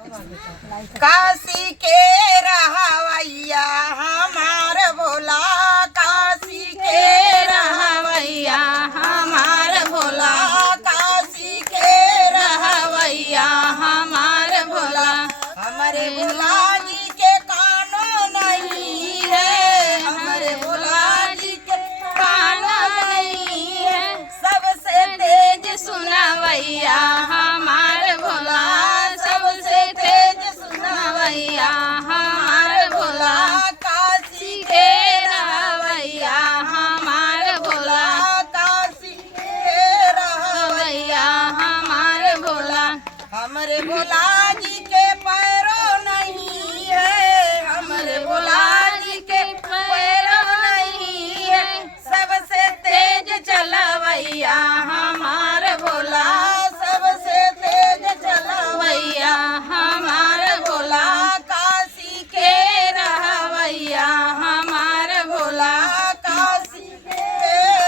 काशी के रहवैया हमार भोला, काशी के रहवैया हमार भोला, काशी के रहवैया हमार भोला। हमारे भोला जी के कानो नहीं है, हमारे भोला जी के कानो नहीं है, सबसे तेज सुनावैया हमार भोला, सबसे तेज सुनावैया हमार भोला। काशी के रहवैया हमार भोला, काशी के रहवैया हमार भोला। हमारे भोला जी के पैरों नहीं है, हमारे भोला जी के पैरों नहीं है, सबसे तेज चलवैया हमार भोला, सबसे तेज चलवैया हमार भोला। काशी के रहवैया हमार भोला, काशी के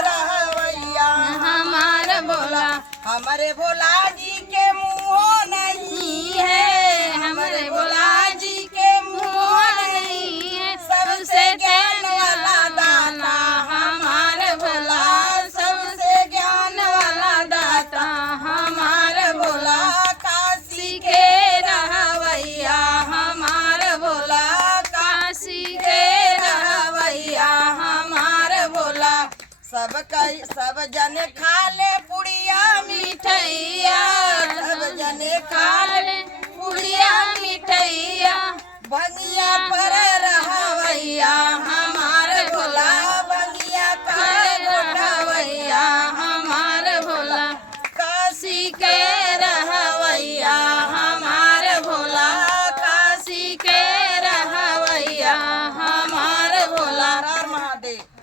रहवैया हमार भोला। हमारे भोला जी के मुँह नहीं है, हमारे भोला जी के मुँह नहीं है, सबसे ज्ञान वाला दाता हमार भोला, सबसे ज्ञान वाला दाता हमार भोला। काशी के रहवैया हमार भोला, काशी के रहवैया हमार भोला। सब जने खा ले पुड़िया मिठैया, सब जने खा ले पुड़िया मिठैया, भंगिया पर रहवैया हमार भोला, भंगिया पर गोठवैया हमार भोला। काशी के रहवैया हमार भोला, काशी के रहवैया हमार भोला। हर हर महादेव।